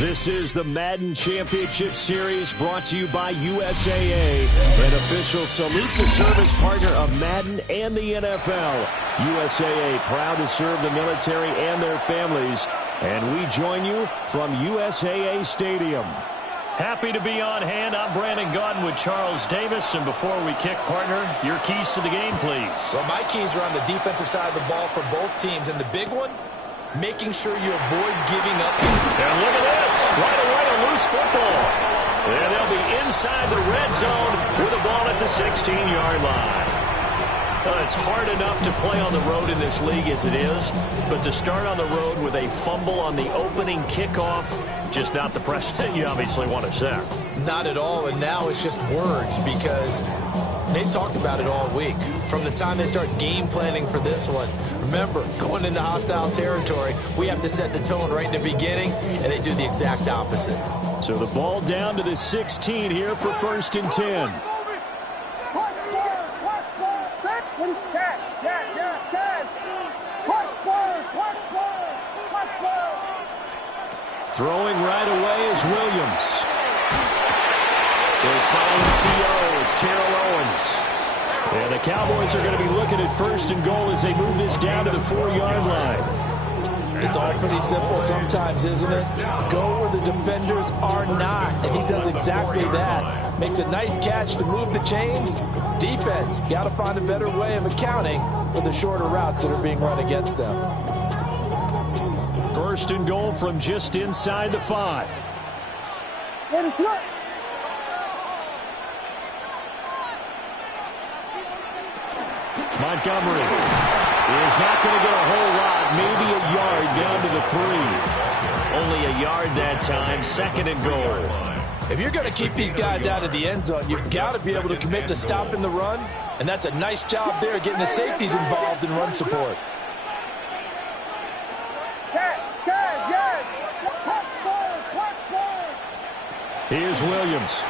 This is the Madden Championship Series brought to you by USAA, an official salute to service partner of Madden and the NFL. USAA, proud to serve the military and their families. And we join you from USAA Stadium. Happy to be on hand. I'm Brandon Gaudin with Charles Davis. And before we kick, partner, your keys to the game, please. Well, my keys are on the defensive side of the ball for both teams. And the big one, making sure you avoid giving up. And look at this. Right away, a loose football. And they'll be inside the red zone with a ball at the 16-yard line. It's hard enough to play on the road in this league as it is, but to start on the road with a fumble on the opening kickoff, just not the precedent you obviously want to set. Not at all, and now it's just words because they've talked about it all week. From the time they start game planning for this one, remember, going into hostile territory, we have to set the tone right in the beginning, and they do the exact opposite. So the ball down to the 16 here for 1st and 10. Throwing right away is Williams. They'll find T.O. It's Terrell Owens. And the Cowboys are going to be looking at 1st and goal as they move this down to the 4-yard line. It's all pretty simple sometimes, isn't it? Go where the defenders are not, and he does exactly that. Makes a nice catch to move the chains. Defense, got to find a better way of accounting for the shorter routes that are being run against them. 1st and goal from just inside the 5. Montgomery is not going to get a whole lot, maybe a yard down to the 3. Only a yard that time, 2nd and goal. If you're going to keep these guys out of the end zone, you've got to be able to commit to stopping the run, and that's a nice job there getting the safeties involved in run support. Here's Williams.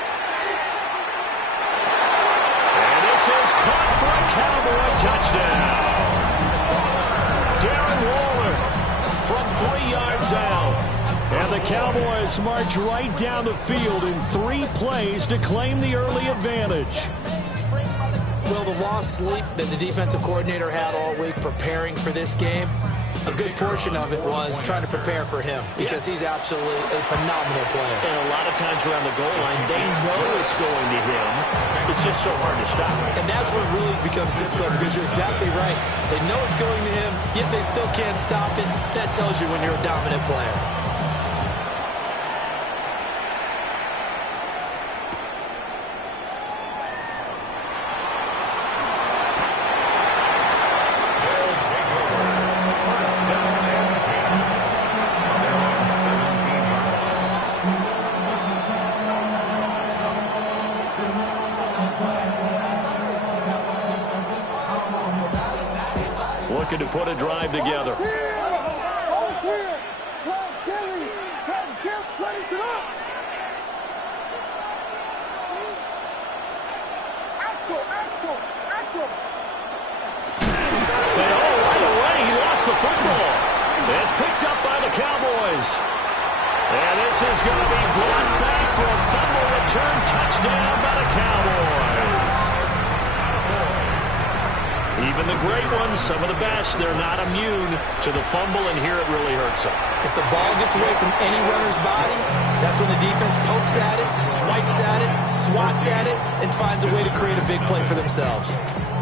And this is caught for a Cowboy touchdown. Darren Waller from 3 yards out. And the Cowboys march right down the field in 3 plays to claim the early advantage. Well, the lost sleep that the defensive coordinator had all week preparing for this game, a good portion of it was trying to prepare for him because he's absolutely a phenomenal player. And a lot of times around the goal line, they know it's going to him. It's just so hard to stop. And that's what really becomes difficult because you're exactly right. They know it's going to him, yet they still can't stop it. That tells you when you're a dominant player. Looking to put a drive together. Right away, he lost the football. It's picked up by the Cowboys. And this is going to be brought back for a fumble return touchdown by the Cowboys. Even the great ones, some of the best, they're not immune to the fumble, and here it really hurts them. If the ball gets away from any runner's body, that's when the defense pokes at it, swipes at it, swats at it, and finds a way to create a big play for themselves.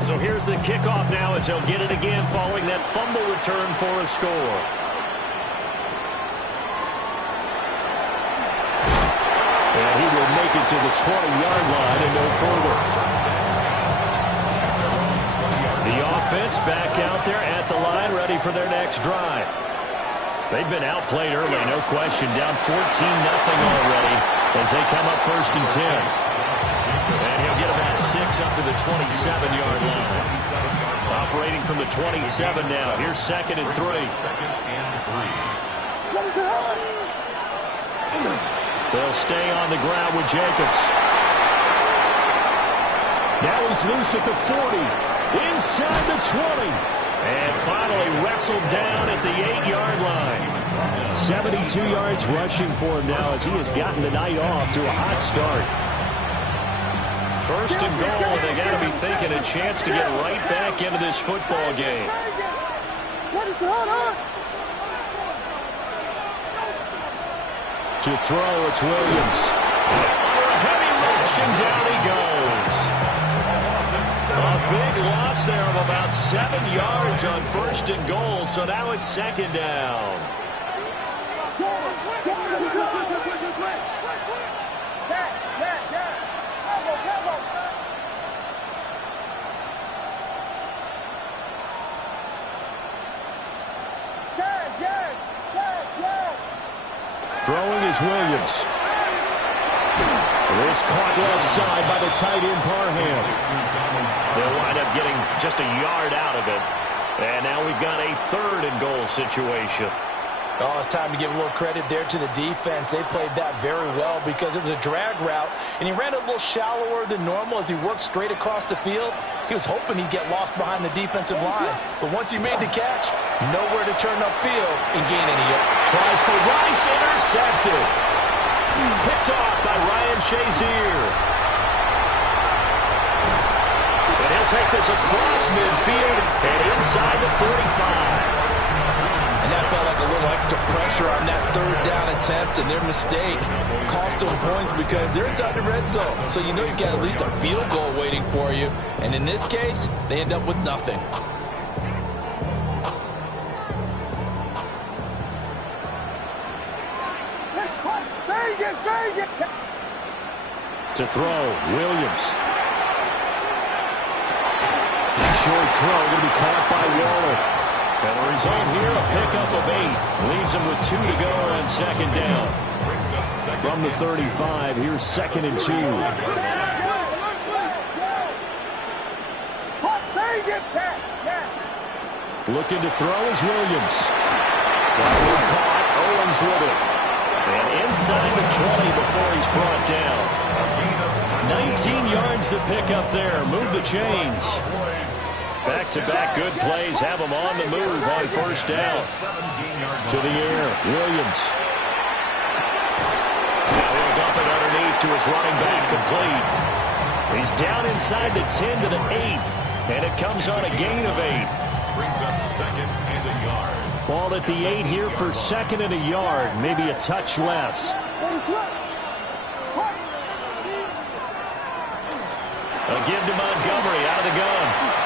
So here's the kickoff now as they'll get it again following that fumble return for a score. And he will make it to the 20-yard line and no further. The offense back out there at the line, ready for their next drive. They've been outplayed early, no question. Down 14-0 already as they come up 1st and 10. And he'll get about 6 up to the 27-yard line. Operating from the 27 now. Here's 2nd and 3. They'll stay on the ground with Jacobs. Now he's loose at the 40. Inside the 20. And finally wrestled down at the 8-yard line. 72 yards rushing for him now as he has gotten the night off to a hot start. First and goal, and they got to be thinking a chance to get right back into this football game. To throw, it's Williams. Under a heavy rush, and down he goes. A big loss there of about 7 yards on first and goal, so now it's second down. Throwing is Williams. This caught left side by the tight end Parham. They'll wind up getting just a yard out of it. And now we've got a third and goal situation. Oh, it's time to give a little credit there to the defense. They played that very well because it was a drag route, and he ran a little shallower than normal as he worked straight across the field. He was hoping he'd get lost behind the defensive line, but once he made the catch, nowhere to turn upfield and gain any yards. Tries for Rice, intercepted. Picked off by Ryan Shazier. And he'll take this across midfield and inside the 45. And that felt like a little extra pressure on that third down attempt, and their mistake cost them points because they're inside the red zone. So you know you've got at least a field goal waiting for you. And in this case, they end up with nothing. To throw, Williams. Short throw going to be caught by Waller. And the result here, a pickup of 8. Leaves him with 2 to go on second down. From the 35, here's second and 2. Looking to throw is Williams. That one caught. Owens with it. And inside the 20 before he's brought down. 19 yards to pick up there. Move the chains. Back-to-back good plays have him on the move on first down. To the air, Williams. Now he'll dump it underneath to his running back, complete. He's down inside the 10 to the 8, and it comes on a gain of 8. Brings up second and a yard. Ball at the 8 here for second and a yard, maybe a touch less. A give to Montgomery out of the gun.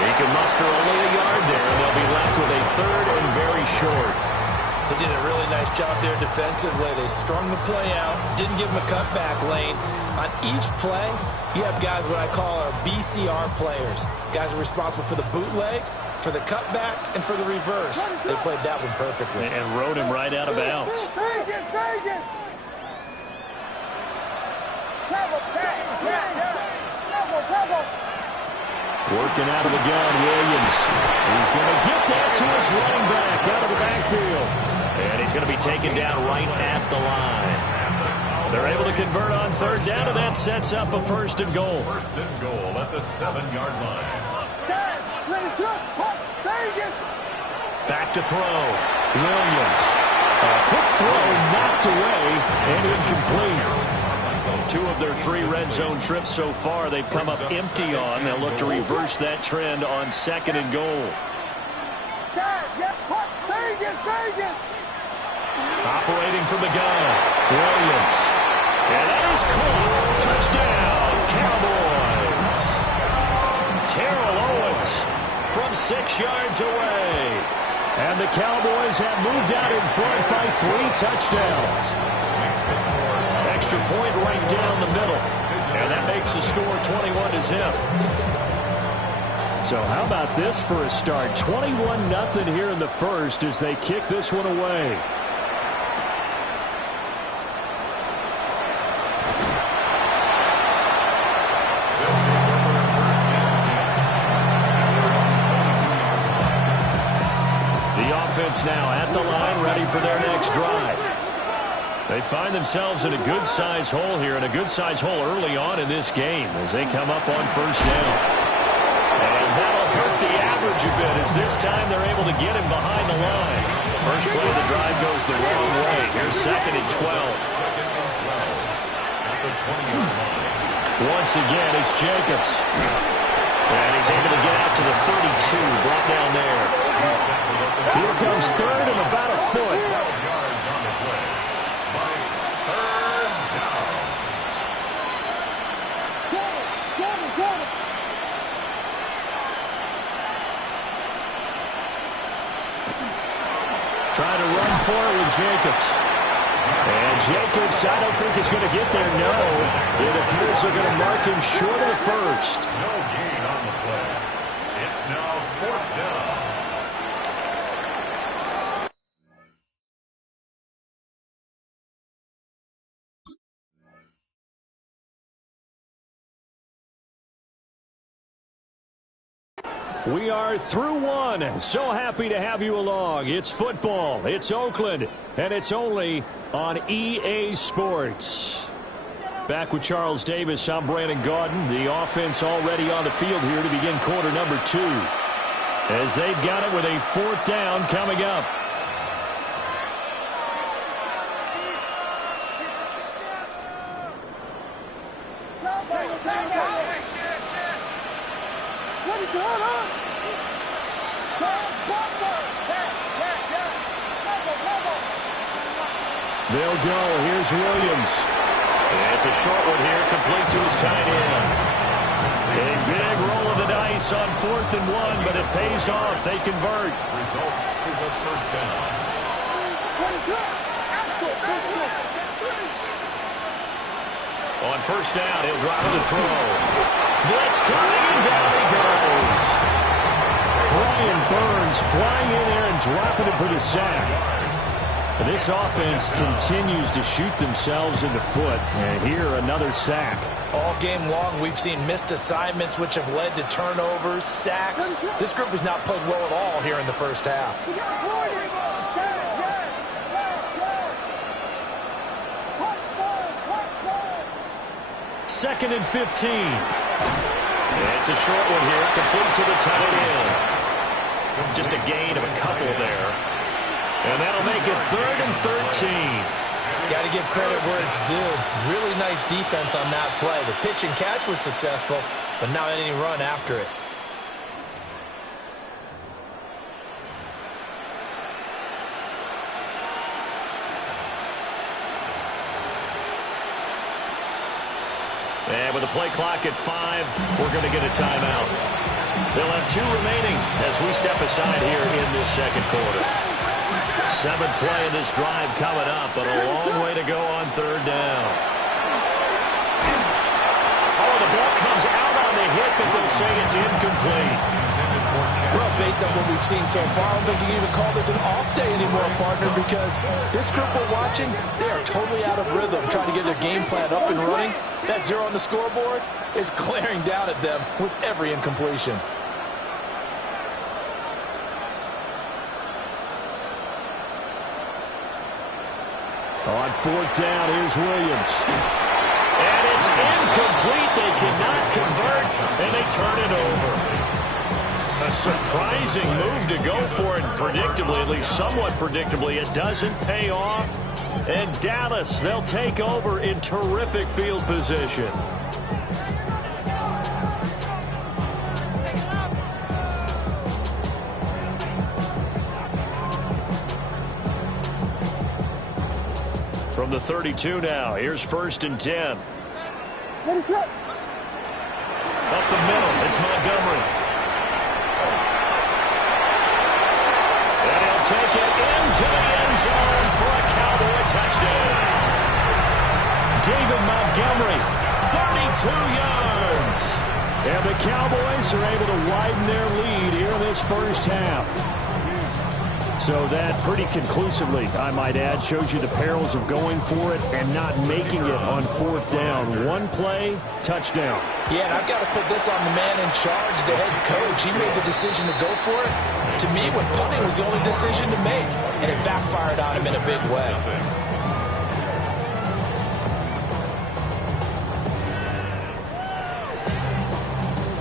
He can muster only a yard there, and they'll be left with a third and very short. They did a really nice job there defensively. They strung the play out, didn't give him a cutback lane. On each play, you have guys what I call our BCR players. Guys are responsible for the bootleg, for the cutback, and for the reverse. They played that one perfectly. And rode him right out of bounds. Working out of the gun, Williams. He's going to get that to his running back out of the backfield. And he's going to be taken down right at the line. They're able to convert on third down, and that sets up a first and goal. First and goal at the 7-yard line. Back to throw. Williams. A quick throw knocked away and incomplete. 2 of their 3 red zone trips so far they've come up empty on. They'll look to reverse that trend on second and goal. Operating from the gun, Williams. And that is caught. Touchdown, Cowboys. Terrell Owens from 6 yards away. And the Cowboys have moved out in front by 3 touchdowns. Extra point right down the middle. And that makes the score 21-0. So how about this for a start? 21-0 here in the first as they kick this one away. The offense now at the line, ready for their next drive. They find themselves in a good-sized hole here, and a good-sized hole early on in this game as they come up on first down. And that'll hurt as this time they're able to get him behind the line. The first play of the drive goes the wrong way. Here's 2nd and 12. At the 20-yard line. Once again, it's Jacobs. And he's able to get out to the 32, brought down there. Here comes 3rd and about a foot. 12 yards on the play. But it's 3rd down. Trying to run for it with Jacobs. And Jacobs, I don't think is going to get there, no. It appears they're going to mark him short of the first. No gain on the play. It's now 4th down. We are through one. So happy to have you along. It's football. It's Oakland. And it's only on EA Sports. Back with Charles Davis, I'm Brandon Gaudin. The offense already on the field here to begin quarter number 2. As they've got it with a 4th down coming up. They'll go. Here's Williams. It's a short one here, complete to his tight end. A big roll of the dice on 4th and 1, but it pays off. They convert. Result is a 1st down. On 1st down, he'll drop the throw. Blitz coming, and down he goes. Brian Burns flying in there and dropping it for the sack. This offense continues to shoot themselves in the foot. And here, another sack. All game long, we've seen missed assignments, which have led to turnovers, sacks. This group has not played well at all here in the first half. 2nd and 15. It's a short one here, complete to the tight end. Just a gain of a couple there. And that'll make it 3rd and 13. Got to give credit where it's due. Really nice defense on that play. The pitch and catch was successful, but not any run after it. And with the play clock at 5, we're going to get a timeout. They'll have 2 remaining as we step aside here in this second quarter. 7th play of this drive coming up, but a long way to go on 3rd down. Oh, the ball comes out on the hit, but they'll say it's incomplete. Well, based on what we've seen so far, I don't think you can even call this an off day anymore, partner, because this group we're watching, they are totally out of rhythm, trying to get their game plan up and running. That 0 on the scoreboard is glaring down at them with every incompletion. On 4th down, here's Williams. And it's incomplete. They cannot convert, and they turn it over. A surprising move to go for it predictably, at least somewhat predictably. It doesn't pay off. And Dallas, they'll take over in terrific field position. From the 32 now, here's 1st and 10. What is up? Up the middle, it's Montgomery. And he'll take it into the end zone for a Cowboy touchdown. David Montgomery, 32 yards. And the Cowboys are able to widen their lead here in this first half. So that pretty conclusively, I might add, shows you the perils of going for it and not making it on 4th down. One play, touchdown. Yeah, and I've got to put this on the man in charge, the head coach. He made the decision to go for it. To me, when punting was the only decision to make, and it backfired on him in a big way.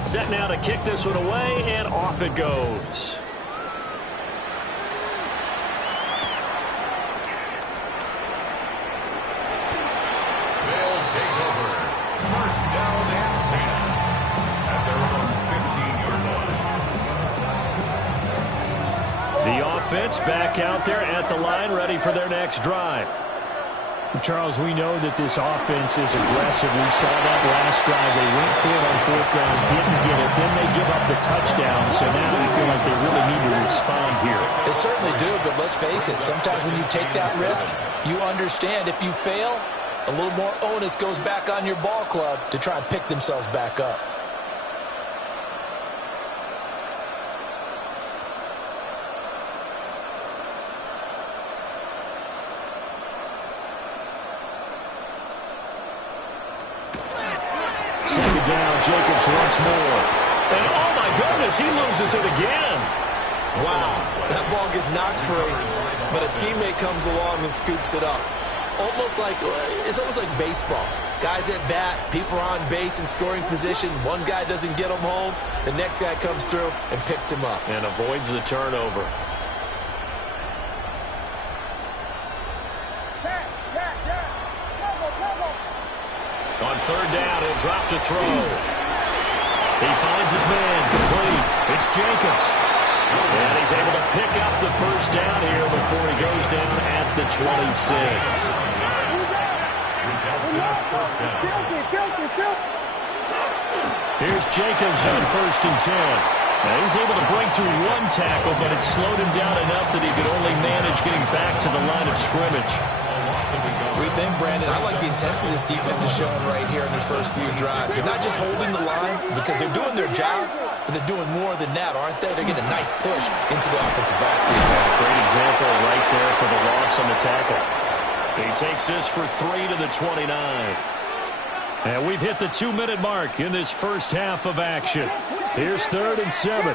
Set now to kick this one away, and off it goes. offense back out there at the line, ready for their next drive. Charles, we know that this offense is aggressive. We saw that last drive. They went for it on 4th down, didn't get it. Then they give up the touchdown. So now they feel like they really need to respond here. They certainly do, but let's face it, sometimes when you take that risk, you understand if you fail, a little more onus goes back on your ball club to try and pick themselves back up. Second down, Jacobs once more. And oh my goodness, he loses it again. Wow, that ball gets knocked free, but a teammate comes along and scoops it up. It's almost like baseball. Guys at bat, people are on base in scoring position. One guy doesn't get him home. The next guy comes through and picks him up. And avoids the turnover. On 3rd down, he'll drop to throw. He finds his man, complete. It's Jacobs. And he's able to pick up the 1st down here before he goes down at the 26. Here's Jacobs on 1st and 10. Now he's able to break through 1 tackle, but it slowed him down enough that he could only manage getting back to the line of scrimmage. We think, Brandon, I like the intensity this defense is showing right here in these first few drives. They're not just holding the line because they're doing their job, but they're doing more than that, aren't they? They're getting a nice push into the offensive backfield. Yeah, great example right there for the loss on the tackle. He takes this for 3 to the 29. And we've hit the 2-minute mark in this first half of action. Here's 3rd and 7.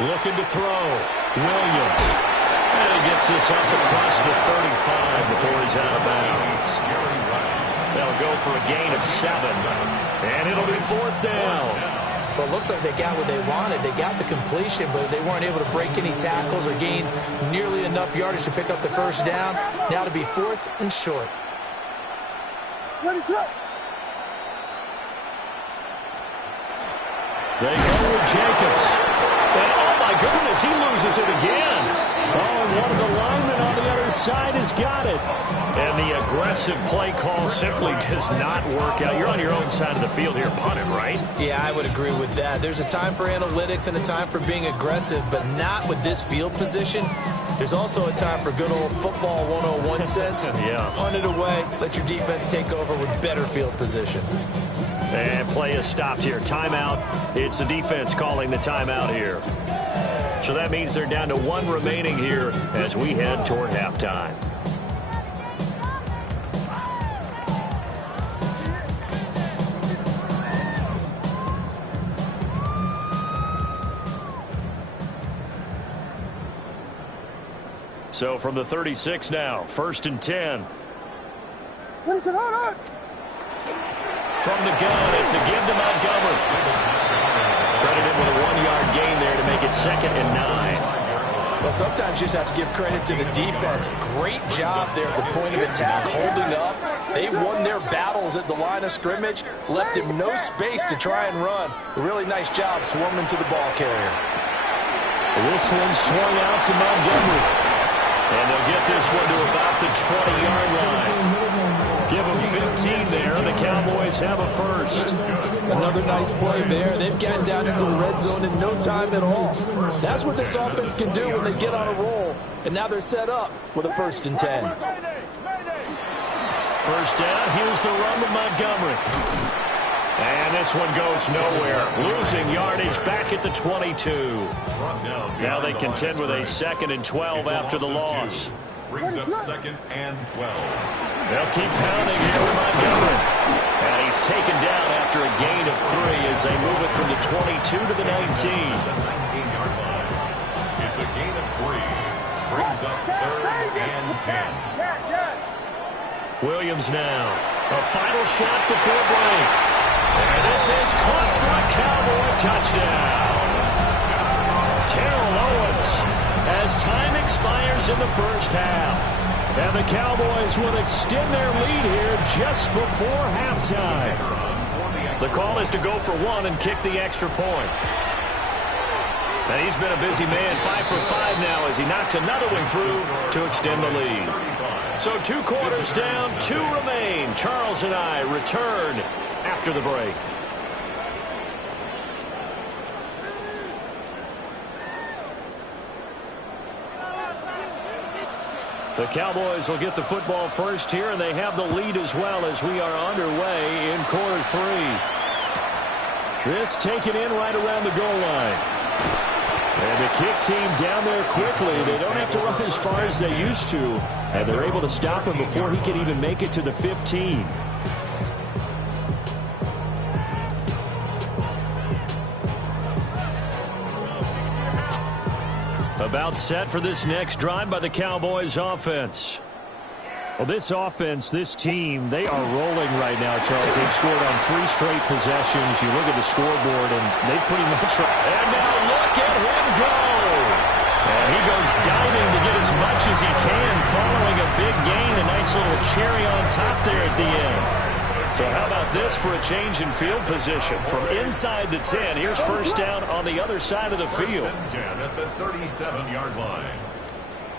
Looking to throw. Williams. And he gets this up across the 35 before he's out of bounds. They'll go for a gain of 7. And it'll be 4th down. Well, it looks like they got what they wanted. They got the completion, but they weren't able to break any tackles or gain nearly enough yardage to pick up the 1st down. Now to be 4th and short. They go with Jacobs. And oh my goodness, he loses it again. Oh, and one of the linemen on the other side has got it. And the aggressive play call simply does not work out. You're on your own side of the field here, punting, right? Yeah, I would agree with that. There's a time for analytics and a time for being aggressive, but not with this field position. There's also a time for good old football 101 sense. Yeah. Punt it away, let your defense take over with better field position. And play is stopped here. Timeout. It's the defense calling the timeout here. So that means they're down to 1 remaining here as we head toward halftime. So from the 36 now, 1st and 10. From the gun, it's a give to Montgomery. Credited with a 1-yard gain there to make it 2nd and 9. Well, sometimes you just have to give credit to the defense. Great job there at the point of attack, holding up. They won their battles at the line of scrimmage, left him no space to try and run. A really nice job swarming to the ball carrier. This one swung out to Montgomery. And they'll get this one to about the 20-yard line. Give them 15 there. The Cowboys have a 1st. Another nice play there. They've gotten down into the red zone in no time at all. That's what this offense can do when they get on a roll. And now they're set up with a 1st and 10. 1st down. Here's the run with Montgomery. And this one goes nowhere. Losing yardage back at the 22. Now they contend with a 2nd and 12 after the loss. Brings up 2nd and 12. They'll keep pounding here with Montgomery. And he's taken down after a gain of 3 as they move it from the 22 to the 19. The 19-yard line. It's a gain of 3. Brings up 3rd and 10. Williams now. A final shot before break. And this is caught for a Cowboy touchdown. Terrell Owens as time expires in the first half. And the Cowboys will extend their lead here just before halftime. The call is to go for one and kick the extra point. And he's been a busy man, 5 for 5 now as he knocks another one through to extend the lead. So 2 quarters down, 2 remain. Charles and I return after the break. The Cowboys will get the football first here, and they have the lead as well as we are underway in quarter 3. This taken in right around the goal line. And the kick team down there quickly. They don't have to run as far as they used to. And they're able to stop him before he can even make it to the 15. About set for this next drive by the Cowboys offense. Well, this offense, this team, they are rolling right now, Charles. They've scored on 3 straight possessions. You look at the scoreboard, and they pretty much... And now look at him go! And he goes diving to get as much as he can, following a big gain. A nice little cherry on top there at the end. So how about this for a change in field position? From inside the 10, here's first down on the other side of the field. First and 10 at the 37-yard line.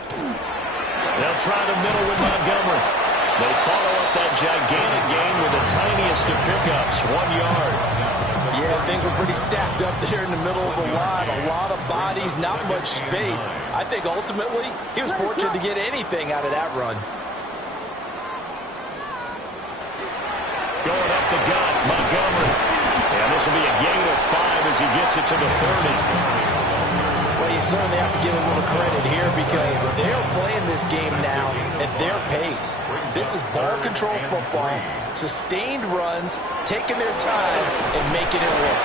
They'll try the middle with Montgomery. They follow up that gigantic gain with the tiniest of pickups, 1 yard. Yeah, things were pretty stacked up there in the middle of the line. A lot of bodies, not much space. I think ultimately he was fortunate to get anything out of that run. Going up the gut, Montgomery. And this will be a gain of 5 as he gets it to the 30. Well, you certainly have to give a little credit here because they're playing this game now at their pace. This is ball control football, sustained runs, taking their time and making it work.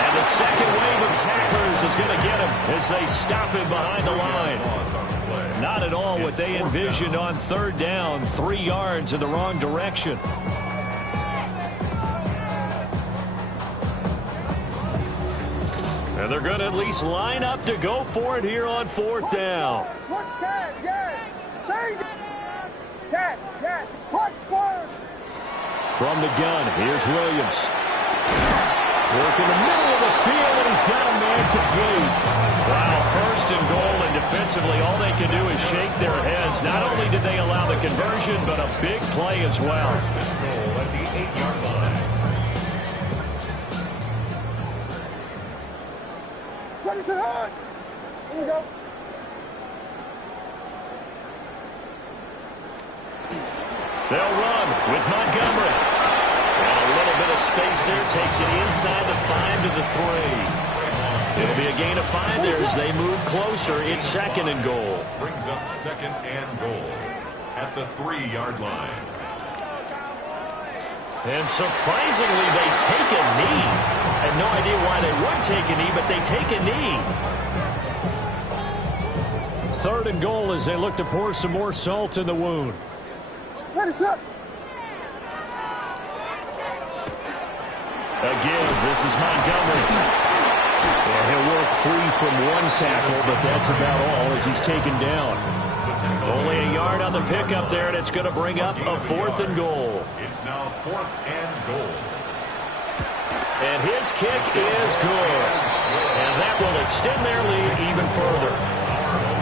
And the second wave of tacklers is going to get him as they stop him behind the line. Not at all what they envisioned on 3rd down, 3 yards in the wrong direction. And they're going to at least line up to go for it here on 4th down. From the gun, here's Williams. Work in the middle of the field, and he's got a man complete. Wow, 1st and goal, and defensively, all they can do is shake their heads. Not only did they allow the conversion, but a big play as well. First and goal at the 8-yard line. Ready to hard. Here we go. They'll run with Montgomery. And a little bit of space there takes it inside the 5 to the 3. It'll be a gain of 5 there as they move closer. It's 2nd and goal. Brings up 2nd and goal at the 3-yard line. And surprisingly, they take a knee. I have no idea why they would take a knee, but they take a knee. 3rd and goal as they look to pour some more salt in the wound. Ready, set. Again, this is Montgomery. And he'll work free from 1 tackle, but that's about all as he's taken down. Only a yard on the pickup there, and it's going to bring up a 4th and goal. It's now 4th and goal. And his kick is good. And that will extend their lead even further.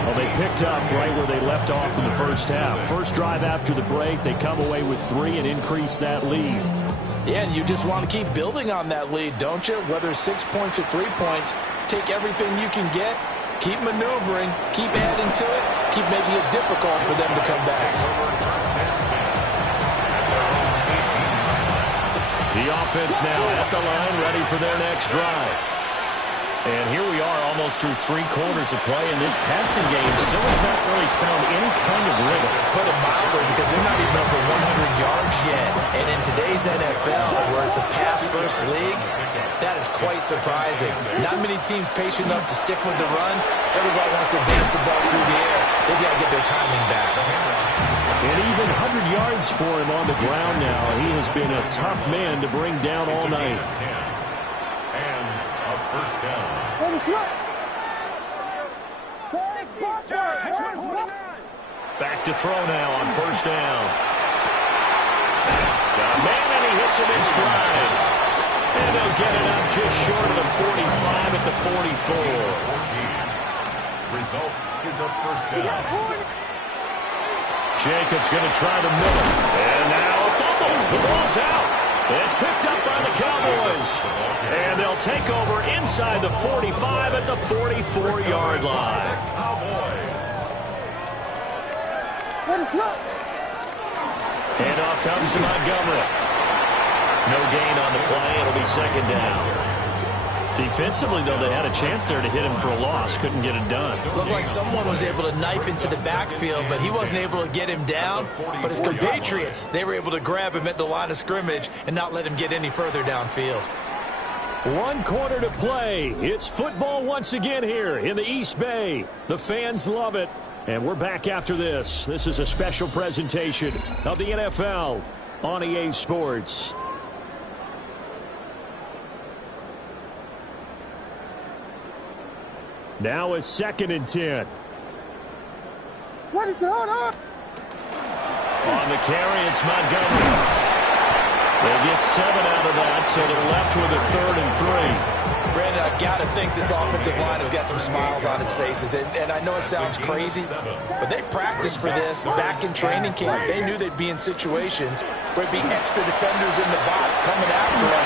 Well, they picked up right where they left off in the first half. First drive after the break, they come away with 3 and increase that lead. Yeah, and you just want to keep building on that lead, don't you? Whether 6 points or 3 points, take everything you can get, keep maneuvering, keep adding to it, keep making it difficult for them to come back. The offense now at the line, ready for their next drive. And here we are almost through 3 quarters of play, and this passing game still has not really found any kind of rhythm. Put it mildly, because they're not even over 100 yards yet. And in today's NFL, where it's a pass-first league, that is quite surprising. Not many teams patient enough to stick with the run. Everybody wants to advance the ball through the air. They've got to get their timing back. And even 100 yards for him on the ground now. He has been a tough man to bring down all night. And a first down. Back to throw now on first down. Got a man, and he hits him in stride. And they'll get it up just short of the 45 at the 44. Result is a first down. Jacobs going to try the middle. And now a fumble. The ball's out. It's picked up by the Cowboys. And they'll take over inside the 45 at the 44-yard line. What is up? Handoff comes to Montgomery. No gain on the play. It'll be second down. Defensively, though, they had a chance there to hit him for a loss. Couldn't get it done. Looked like someone was able to knife into the backfield, but he wasn't able to get him down. But his compatriots, they were able to grab him at the line of scrimmage and not let him get any further downfield. 1 quarter to play. It's football once again here in the East Bay. The fans love it. And we're back after this. This is a special presentation of the NFL on EA Sports. Now it's 2nd and 10. What is it? Hold on. On the carry, it's Montgomery. They get 7 out of that, so they're left with a 3rd and 3. Brandon, I've got to think this offensive line has got some smiles on its faces. And I know it sounds crazy, but they practiced for this back in training camp. They knew they'd be in situations where it'd be extra defenders in the box coming after them,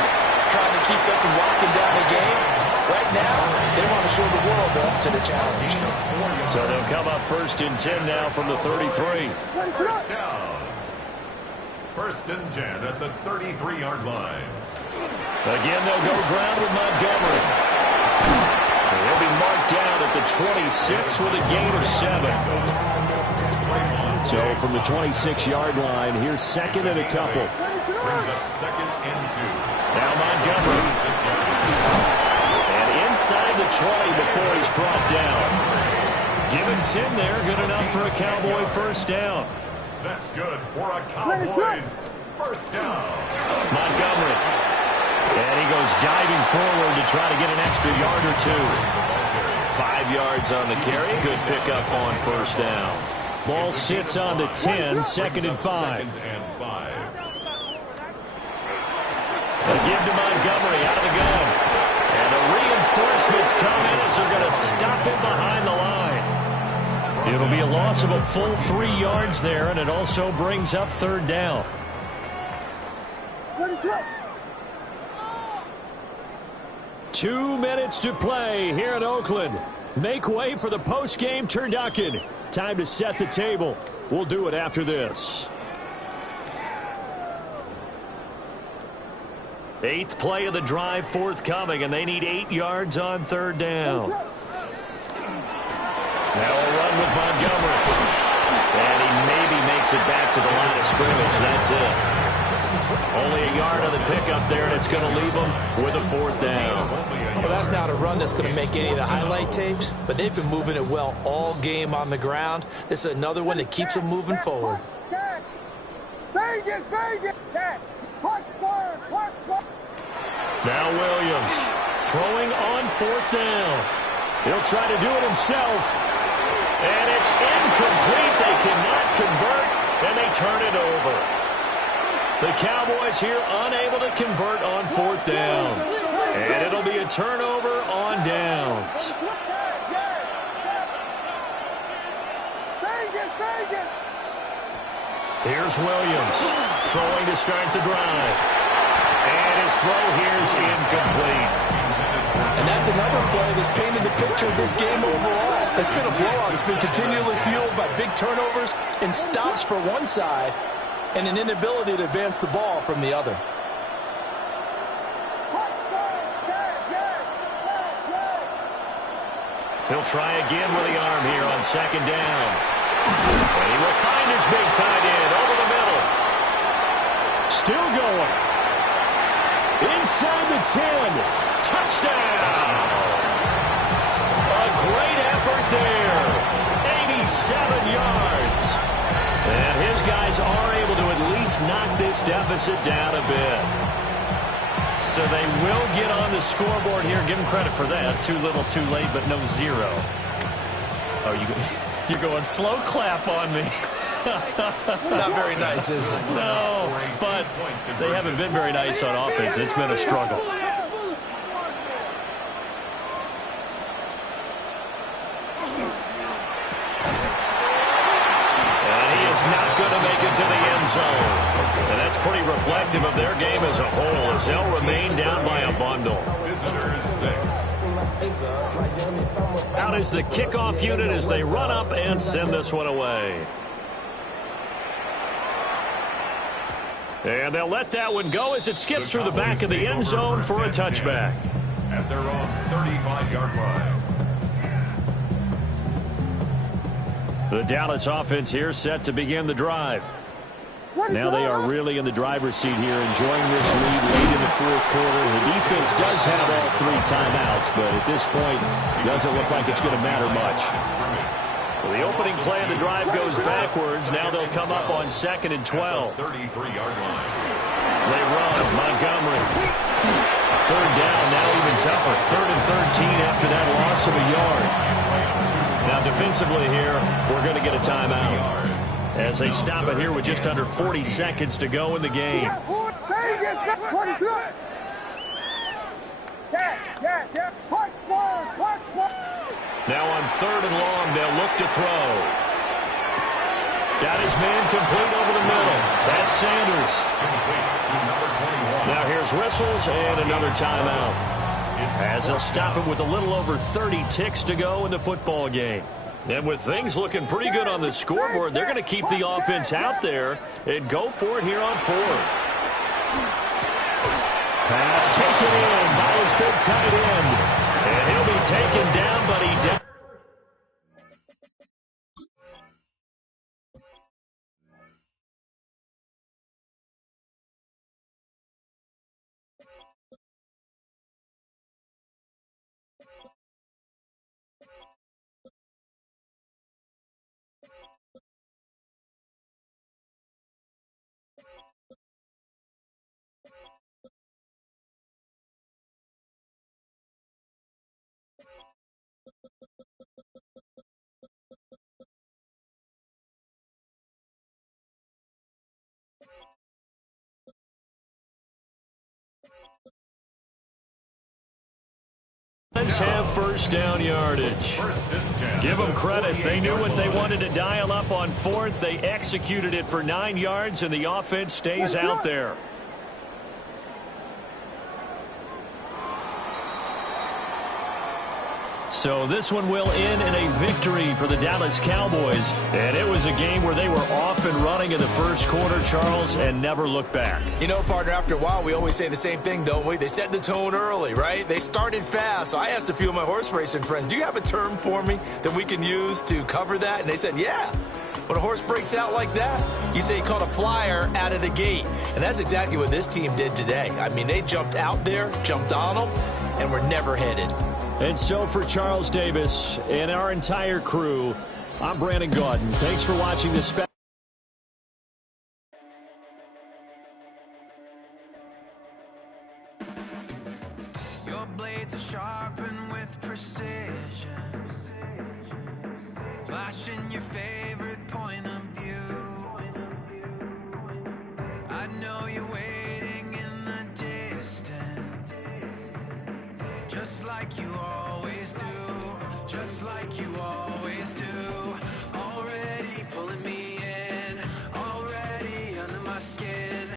trying to keep them from locking down the game. Right now, they want to show the world they're up to the challenge. So they'll come up 1st and 10 now from the 33. First down. 1st and 10 at the 33-yard line. Again, they'll go ground with Montgomery. He'll be marked down at the 26 with a gain of 7. So from the 26-yard line, here's 2nd and a couple. Brings up 2nd and 2. Now Montgomery. Inside the 20 before he's brought down. Give him 10 there. Good enough for a Cowboy first down. That's good for a Cowboys first down. Montgomery. And he goes diving forward to try to get an extra yard or 2. 5 yards on the carry. Good pickup on first down. Ball sits on the 10, 2nd and 5. A give to Montgomery out of the gun. And the reinforcements come in as they're going to stop him behind the line. It'll be a loss of a full 3 yards there, and it also brings up 3rd down. What is up? 2 minutes to play here in Oakland. Make way for the post-game turducken. Time to set the table. We'll do it after this. 8th play of the drive forthcoming, and they need 8 yards on 3rd down. Now a run with Montgomery. And he maybe makes it back to the line of scrimmage. That's it. Only a yard on the pickup there, and it's going to leave them with a 4th down. Well, that's not a run that's going to make any of the highlight tapes, but they've been moving it well all game on the ground. This is another one that keeps them moving forward. Vegas, Vegas. Punch first, punch first. Now Williams throwing on 4th down. He'll try to do it himself. And it's incomplete. They cannot convert, and they turn it over. The Cowboys here unable to convert on 4th down. And it'll be a turnover on downs. Here's Williams throwing to start the drive. And his throw here is incomplete. And that's another play that's painted the picture of this game overall. It's been a blowout. It's been continually fueled by big turnovers and stops for one side and an inability to advance the ball from the other. He'll try again with the arm here on 2nd down. And he will find his big tight end over the middle. Still going. Inside the 10. Touchdown. A great effort there. 87 yards. And his guys are able to at least knock this deficit down a bit. So they will get on the scoreboard here. Give them credit for that. Too little, too late, but no 0. Oh, you're going slow clap on me. Not very nice, is it? No, but they haven't been very nice on offense. It's been a struggle. Not going to make it to the end zone. And that's pretty reflective of their game as a whole, as they'll remain down by a bundle. Visitors 6. Out is the kickoff unit as they run up and send this one away. And they'll let that one go as it skips through the back of the end zone for a touchback. At their own 35-yard line. The Dallas offense here set to begin the drive. Now they are really in the driver's seat here, enjoying this lead late in the fourth quarter. The defense does have all 3 timeouts, but at this point, doesn't look like it's going to matter much. So the opening play of the drive goes backwards. Now they'll come up on 2nd and 12. 33-yard line. They run. Montgomery. 3rd down, now even tougher. 3rd and 13 after that loss of a yard. Now defensively here, we're going to get a timeout as they stop it here with just under 40 seconds to go in the game. Now on 3rd and long, they'll look to throw. Got his man complete over the middle. That's Sanders. Now here's whistles and another timeout, as they'll stop it with a little over 30 ticks to go in the football game. And with things looking pretty good on the scoreboard, they're going to keep the offense out there and go for it here on 4th. Pass taken in by his big tight end. And he'll be taken down, but he down. Let's have first down yardage. Give them credit. They knew what they wanted to dial up on 4th. They executed it for 9 yards, and the offense stays out there. So this one will end in a victory for the Dallas Cowboys. And it was a game where they were off and running in the first quarter, Charles, and never looked back. You know, partner, after a while, we always say the same thing, don't we? They set the tone early, right? They started fast. So I asked a few of my horse racing friends, do you have a term for me that we can use to cover that? And they said, yeah. When a horse breaks out like that, you say he caught a flyer out of the gate. And that's exactly what this team did today. I mean, they jumped out there, jumped on them, and were never headed. And so for Charles Davis and our entire crew, I'm Brandon Gaudin. Thanks for watching this special. Your blades are sharpened with precision, flashing your favorite point of view. I know you're waiting in the distance, just like you always do, just like you always do.